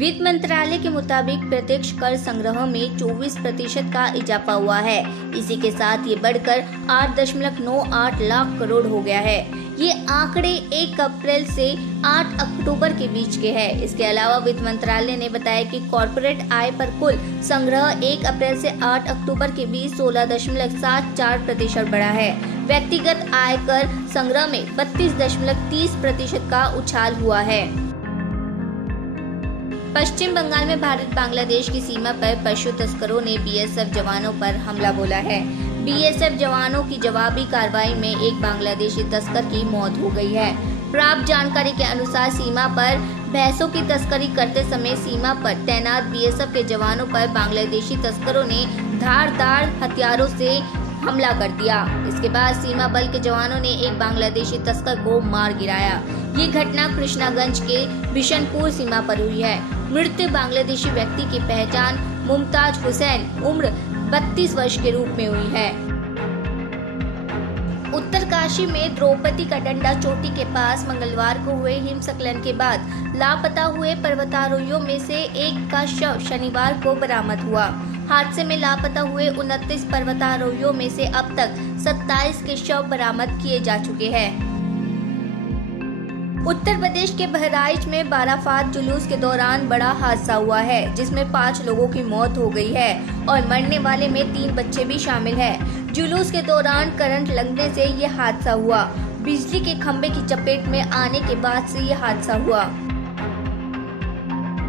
वित्त मंत्रालय के मुताबिक प्रत्यक्ष कर संग्रह में 24% का इजाफा हुआ है। इसी के साथ ये बढ़कर 8.98 लाख करोड़ हो गया है। ये आंकड़े 1 अप्रैल से 8 अक्टूबर के बीच के हैं। इसके अलावा वित्त मंत्रालय ने बताया कि कॉर्पोरेट आय पर कुल संग्रह 1 अप्रैल से 8 अक्टूबर के बीच 16.74% बढ़ा है। व्यक्तिगत आयकर संग्रह में 32.30% का उछाल हुआ है। पश्चिम बंगाल में भारत बांग्लादेश की सीमा पर पशु तस्करों ने बीएसएफ जवानों पर हमला बोला है। बीएसएफ जवानों की जवाबी कार्रवाई में एक बांग्लादेशी तस्कर की मौत हो गई है। प्राप्त जानकारी के अनुसार सीमा पर भैंसों की तस्करी करते समय सीमा पर तैनात बीएसएफ के जवानों पर बांग्लादेशी तस्करों ने धारदार हथियारों से हमला कर दिया। इसके बाद सीमा बल के जवानों ने एक बांग्लादेशी तस्कर को मार गिराया। ये घटना कृष्णागंज के बिशनपुर सीमा पर हुई है। मृत बांग्लादेशी व्यक्ति की पहचान मुमताज हुसैन उम्र 32 वर्ष के रूप में हुई है। उत्तरकाशी में द्रौपदी का डंडा चोटी के पास मंगलवार को हुए हिमस्खलन के बाद लापता हुए पर्वतारोहियों में से एक का शव शनिवार को बरामद हुआ। हादसे में लापता हुए 29 पर्वतारोहियों में से अब तक 27 के शव बरामद किए जा चुके हैं। उत्तर प्रदेश के बहराइच में बाराफात जुलूस के दौरान बड़ा हादसा हुआ है, जिसमें 5 लोगों की मौत हो गई है और मरने वाले में 3 बच्चे भी शामिल हैं। जुलूस के दौरान करंट लगने से ये हादसा हुआ। बिजली के खंभे की चपेट में आने के बाद से ये हादसा हुआ।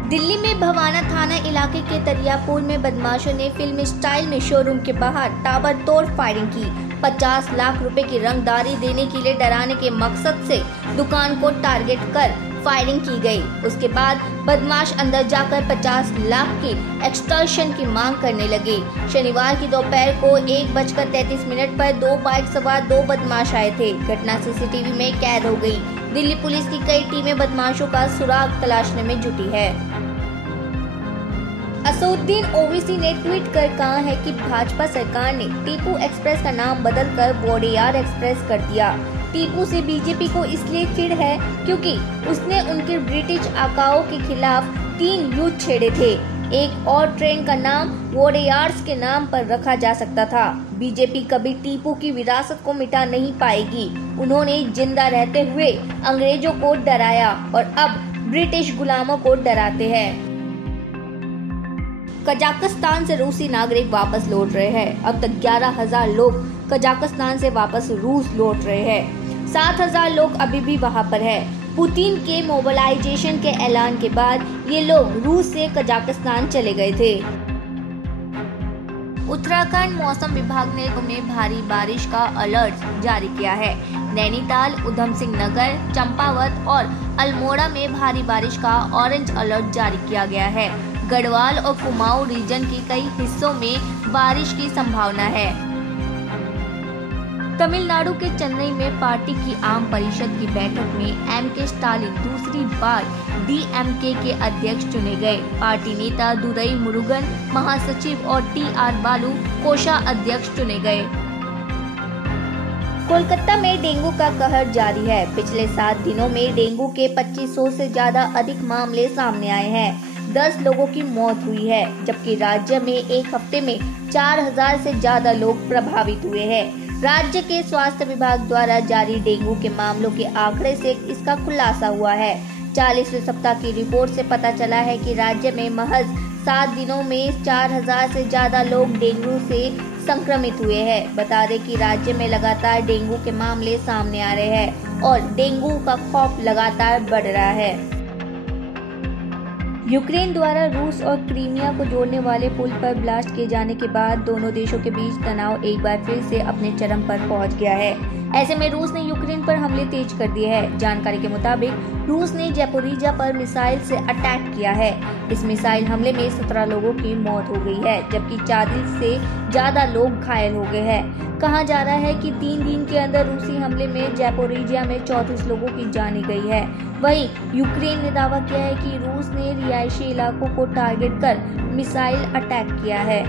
दिल्ली में भवाना थाना इलाके के तरियापुर में बदमाशों ने फिल्म स्टाइल में शोरूम के बाहर ताबड़तोड़ फायरिंग की। 50 लाख रुपए की रंगदारी देने के लिए डराने के मकसद से दुकान को टारगेट कर फायरिंग की गई। उसके बाद बदमाश अंदर जाकर 50 लाख की एक्सटॉर्शन की मांग करने लगे। शनिवार की दोपहर को 1:33 पर 2 बाइक सवार 2 बदमाश आए थे। घटना सीसीटीवी में कैद हो गई। दिल्ली पुलिस की कई टीमें बदमाशों का सुराग तलाशने में जुटी है। असदुद्दीन ओवैसी ने ट्वीट कर कहा है कि भाजपा सरकार ने टीपू एक्सप्रेस का नाम बदलकर वोडेयार एक्सप्रेस कर दिया। टीपू से बीजेपी को इसलिए चिढ़ है क्योंकि उसने उनके ब्रिटिश आकाओं के खिलाफ 3 युद्ध छेड़े थे। एक और ट्रेन का नाम वोडेयार्स के नाम पर रखा जा सकता था। बीजेपी कभी टीपू की विरासत को मिटा नहीं पाएगी। उन्होंने जिंदा रहते हुए अंग्रेजों को डराया और अब ब्रिटिश गुलामों को डराते हैं। कजाकिस्तान से रूसी नागरिक वापस लौट रहे हैं। अब तक 11,000 लोग कजाकिस्तान से वापस रूस लौट रहे हैं। 7,000 लोग अभी भी वहां पर हैं। पुतिन के मोबिलाइजेशन के ऐलान के बाद ये लोग रूस से कजाकिस्तान चले गए थे। उत्तराखंड मौसम विभाग ने भारी बारिश का अलर्ट जारी किया है। नैनीताल, उधम सिंह नगर, चंपावत और अल्मोड़ा में भारी बारिश का ऑरेंज अलर्ट जारी किया गया है। गढ़वाल और कुमाऊं रीजन के कई हिस्सों में बारिश की संभावना है। तमिलनाडु के चेन्नई में पार्टी की आम परिषद की बैठक में एम.के. स्टालिन दूसरी बार डीएमके के अध्यक्ष चुने गए। पार्टी नेता दुरई मुरुगन महासचिव और टी.आर. बालू कोषाध्यक्ष चुने गए। कोलकाता में डेंगू का कहर जारी है। पिछले 7 दिनों में डेंगू के 2500 से ज्यादा अधिक मामले सामने आए हैं। 10 लोगों की मौत हुई है, जबकि राज्य में एक हफ्ते में 4000 से ज्यादा लोग प्रभावित हुए हैं। राज्य के स्वास्थ्य विभाग द्वारा जारी डेंगू के मामलों के आंकड़े से इसका खुलासा हुआ है। 40वें सप्ताह की रिपोर्ट से पता चला है कि राज्य में महज 7 दिनों में 4000 से ज्यादा लोग डेंगू से संक्रमित हुए हैं। बता दें कि राज्य में लगातार डेंगू के मामले सामने आ रहे हैं और डेंगू का खौफ लगातार बढ़ रहा है। यूक्रेन द्वारा रूस और क्रीमिया को जोड़ने वाले पुल पर ब्लास्ट किए जाने के बाद दोनों देशों के बीच तनाव एक बार फिर से अपने चरम पर पहुंच गया है। ऐसे में रूस ने यूक्रेन पर हमले तेज कर दिए हैं। जानकारी के मुताबिक रूस ने ज़ैपोरिज़िया पर मिसाइल से अटैक किया है। इस मिसाइल हमले में 17 लोगों की मौत हो गई है, जबकि 40 से ज्यादा लोग घायल हो गए हैं। कहा जा रहा है कि 3 दिन के अंदर रूसी हमले में ज़ैपोरिज़िया में 34 लोगों की जान गई है। वहीं यूक्रेन ने दावा किया है कि रूस ने रिहायशी इलाकों को टारगेट कर मिसाइल अटैक किया है।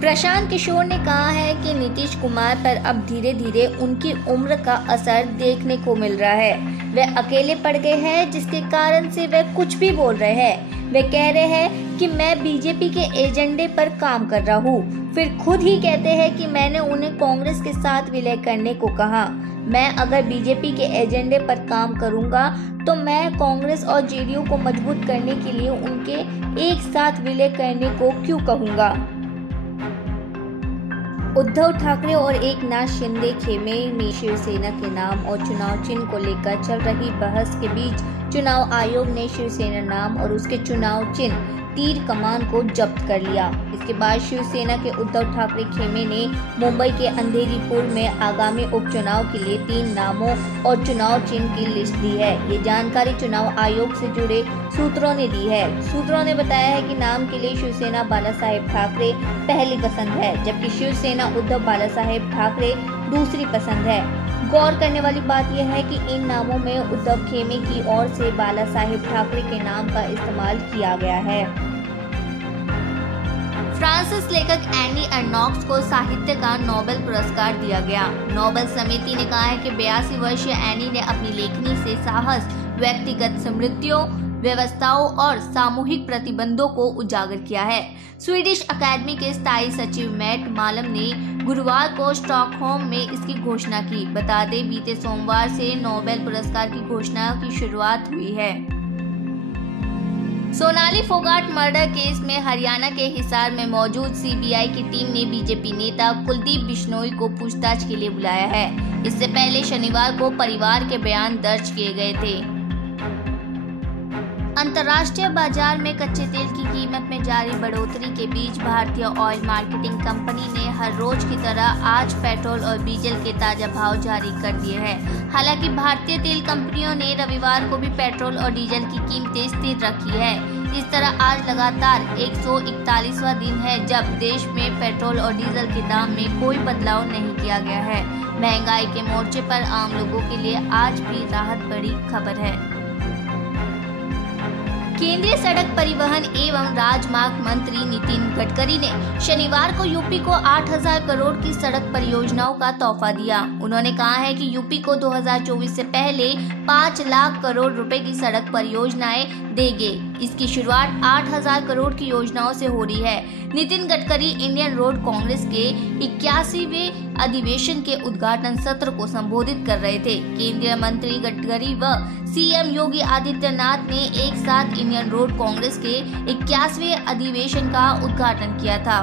प्रशांत किशोर ने कहा है कि नीतीश कुमार पर अब धीरे धीरे उनकी उम्र का असर देखने को मिल रहा है। वे अकेले पड़ गए हैं, जिसके कारण से वे कुछ भी बोल रहे हैं। वे कह रहे हैं कि मैं बीजेपी के एजेंडे पर काम कर रहा हूँ, फिर खुद ही कहते हैं कि मैंने उन्हें कांग्रेस के साथ विलय करने को कहा। मैं अगर बीजेपी के एजेंडे पर काम करूंगा तो मैं कांग्रेस और जेडीयू को मजबूत करने के लिए उनके एक साथ विलय करने को क्यों कहूंगा। उद्धव ठाकरे और एकनाथ शिंदे खेमे में शिवसेना के नाम और चुनाव चिन्ह को लेकर चल रही बहस के बीच चुनाव आयोग ने शिवसेना नाम और उसके चुनाव चिन्ह तीर कमान को जब्त कर लिया। इसके बाद शिवसेना के उद्धव ठाकरे खेमे ने मुंबई के अंधेरीपुर में आगामी उपचुनाव के लिए 3 नामों और चुनाव चिन्ह की लिस्ट दी है। ये जानकारी चुनाव आयोग से जुड़े सूत्रों ने दी है। सूत्रों ने बताया है कि नाम के लिए शिवसेना बाला साहेब ठाकरे पहली पसंद है, जबकि शिवसेना उद्धव बाला साहेब ठाकरे दूसरी पसंद है। गौर करने वाली बात यह है कि इन नामों में उद्धव खेमे की ओर से बाला साहेब ठाकरे के नाम का इस्तेमाल किया गया है। फ्रांसीसी लेखक एनी अर्नोक्स को साहित्य का नोबेल पुरस्कार दिया गया। नोबेल समिति ने कहा है कि 82 वर्षीय एनी ने अपनी लेखनी से साहस, व्यक्तिगत समृद्धियों, व्यवस्थाओं और सामूहिक प्रतिबंधों को उजागर किया है। स्वीडिश अकादमी के स्थायी सचिव मैट मालम ने गुरुवार को स्टॉकहोम में इसकी घोषणा की। बता दें, बीते सोमवार से नोबेल पुरस्कार की घोषणा की शुरुआत हुई है। सोनाली फोगाट मर्डर केस में हरियाणा के हिसार में मौजूद सीबीआई की टीम ने बीजेपी नेता कुलदीप बिश्नोई को पूछताछ के लिए बुलाया है। इससे पहले शनिवार को परिवार के बयान दर्ज किए गए थे। अंतर्राष्ट्रीय बाजार में कच्चे तेल की कीमत में जारी बढ़ोतरी के बीच भारतीय ऑयल मार्केटिंग कंपनी ने हर रोज की तरह आज पेट्रोल और डीजल के ताजा भाव जारी कर दिए हैं। हालांकि भारतीय तेल कंपनियों ने रविवार को भी पेट्रोल और डीजल की कीमतें स्थिर रखी है। इस तरह आज लगातार 141वां दिन है जब देश में पेट्रोल और डीजल के दाम में कोई बदलाव नहीं किया गया है। महंगाई के मोर्चे पर आम लोगों के लिए आज भी राहत बड़ी खबर है। केंद्रीय सड़क परिवहन एवं राजमार्ग मंत्री नितिन गडकरी ने शनिवार को यूपी को 8,000 करोड़ की सड़क परियोजनाओं का तोहफा दिया। उन्होंने कहा है कि यूपी को 2024 से पहले 5 लाख करोड़ रुपए की सड़क परियोजनाएं देंगे। इसकी शुरुआत 8,000 करोड़ की योजनाओं से हो रही है। नितिन गडकरी इंडियन रोड कांग्रेस के 81वें अधिवेशन के उद्घाटन सत्र को संबोधित कर रहे थे। केंद्रीय मंत्री गडकरी व सीएम योगी आदित्यनाथ ने एक साथ इंडियन रोड कांग्रेस के 81वें अधिवेशन का उद्घाटन किया था।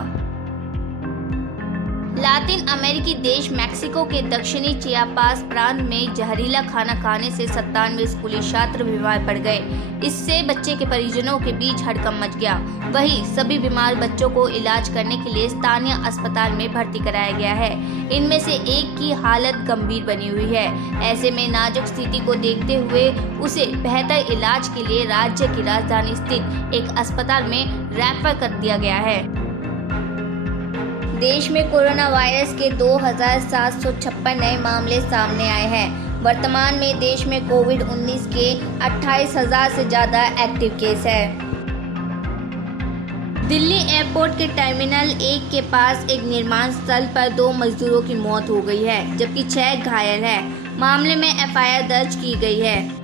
लातिन अमेरिकी देश मैक्सिको के दक्षिणी चियापास प्रांत में जहरीला खाना खाने से 97 स्कूली छात्र बीमार पड़ गए। इससे बच्चे के परिजनों के बीच हड़कंप मच गया। वहीं सभी बीमार बच्चों को इलाज करने के लिए स्थानीय अस्पताल में भर्ती कराया गया है। इनमें से एक की हालत गंभीर बनी हुई है। ऐसे में नाजुक स्थिति को देखते हुए उसे बेहतर इलाज के लिए राज्य की राजधानी स्थित एक अस्पताल में रेफर कर दिया गया है। देश में कोरोना वायरस के 2,756 नए मामले सामने आए हैं। वर्तमान में देश में कोविड-19 के 28,000 से ज्यादा एक्टिव केस है। दिल्ली एयरपोर्ट के टर्मिनल 1 के पास एक निर्माण स्थल पर 2 मजदूरों की मौत हो गई है, जबकि 6 घायल हैं। मामले में एफआईआर दर्ज की गई है।